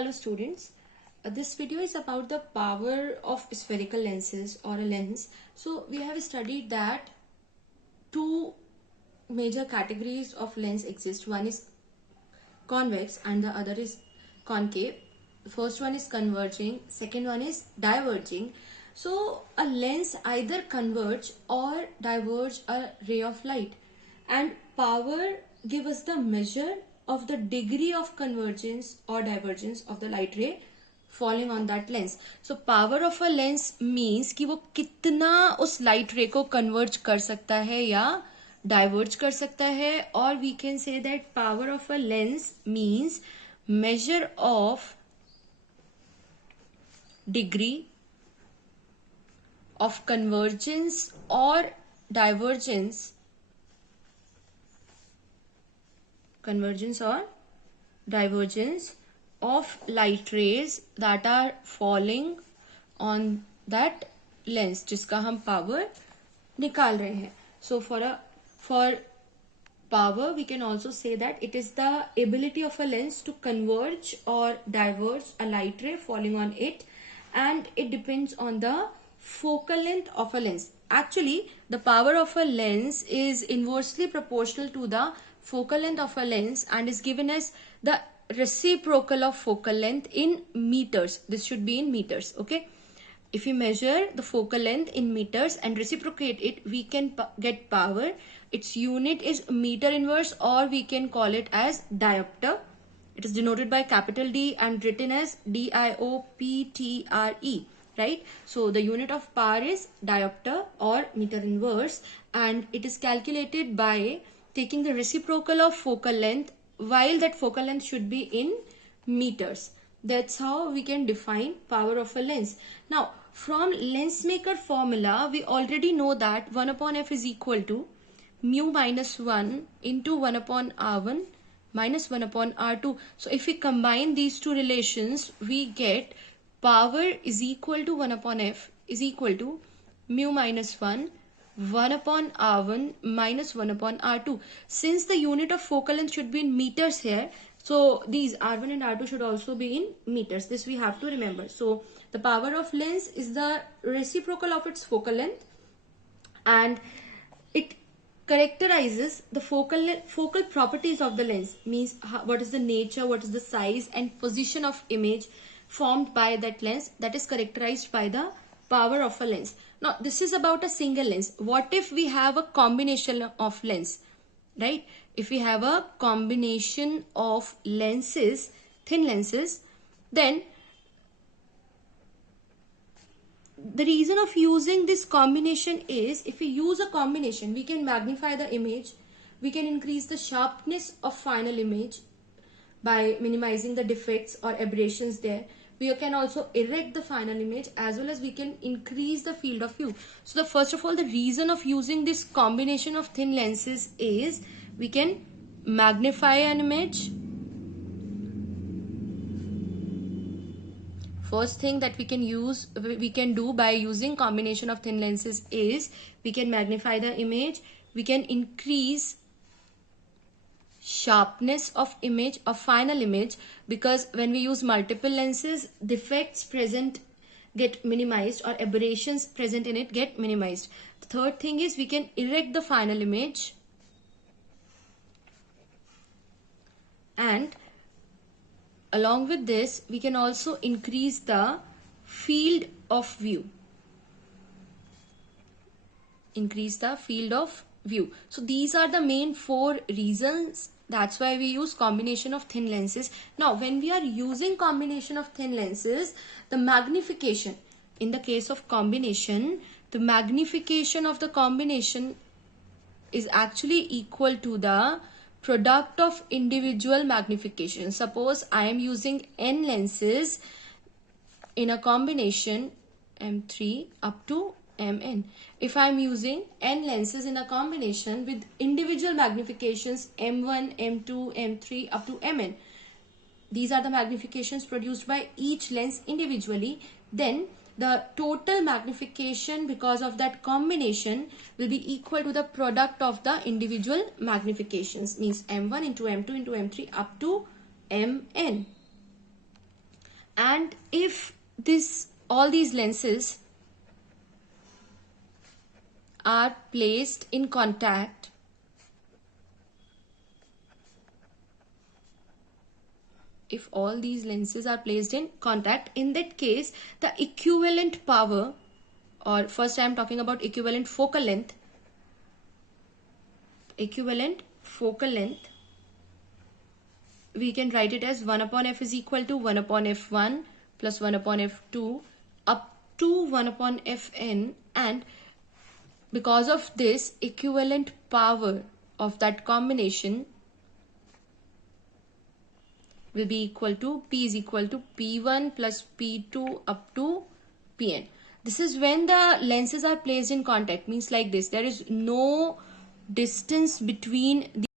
Hello students, this video is about the power of spherical lenses or a lens. So we have studied that two major categories of lens exist. One is convex and the other is concave. The first one is converging, second one is diverging. So a lens either converge or diverge a ray of light, and power give us the measure of the degree of convergence or divergence of the light ray falling on that lens. So power of a lens means कि वो कितना उस light ray को converge कर सकता है या diverge कर सकता है, or we can say that power of a lens means measure of degree of convergence or divergence of light rays that are falling on that lens जिसका हम power निकाल रहे हैं. So for power we can also say that it is the ability of a lens to converge or diverge a light ray falling on it, and it depends on the focal length of a lens. Actually, the power of a lens is inversely proportional to the focal length of a lens and is given as the reciprocal of focal length in meters. This should be in meters, okay? If we measure the focal length in meters and reciprocate it, we can get power. Its unit is meter inverse, or we can call it as diopter. It is denoted by capital D and written as DIOPTRE, right? So the unit of power is diopter or meter inverse, and it is calculated by taking the reciprocal of focal length, while that focal length should be in meters. That's how we can define power of a lens. Now, from lens maker formula, we already know that 1 upon f is equal to mu minus 1 into 1 upon r1 minus 1 upon r2. So if we combine these two relations, we get power is equal to 1 upon f is equal to mu minus 1 upon r1 minus 1 upon r2. Since the unit of focal length should be in meters here, so these r1 and r2 should also be in meters. This we have to remember. So the power of lens is the reciprocal of its focal length, and it characterizes the focal properties of the lens, means what is the nature, what is the size and position of image formed by that lens, that is characterized by the power of a lens. Now this is about a single lens. What if we have a combination of lens, right? If we have a combination of lenses, thin lenses, then the reason of using this combination is, if we use a combination, we can magnify the image, we can increase the sharpness of final image by minimizing the defects or aberrations there. We can also erect the final image, as well as we can increase the field of view. So first of all, the reason of using this combination of thin lenses is we can magnify an image. First thing that we can do by using combination of thin lenses is we can magnify the image, we can increase sharpness of image of final image, because when we use multiple lenses, defects present get minimized or aberrations present in it get minimized. The third thing is we can erect the final image, and along with this we can also increase the field of view. So these are the main 4 reasons. That's why we use combination of thin lenses. Now when we are using combination of thin lenses, the magnification, in the case of combination, the magnification of the combination is actually equal to the product of individual magnification. Suppose I am using n lenses in a combination M3 up to Mn. If I am using n lenses in a combination with individual magnifications M1, M2, M3 up to Mn, these are the magnifications produced by each lens individually, then the total magnification because of that combination will be equal to the product of the individual magnifications, means M1 into M2 into M3 up to Mn. And if all these lenses are placed in contact, if all these lenses are placed in contact, in that case the equivalent power, or first I am talking about equivalent focal length, we can write it as 1 upon f is equal to 1 upon f1 plus 1 upon f2 up to 1 upon fn, and because of this, equivalent power of that combination will be equal to P is equal to P1 plus P2 up to Pn. This is when the lenses are placed in contact, means like this, there is no distance between the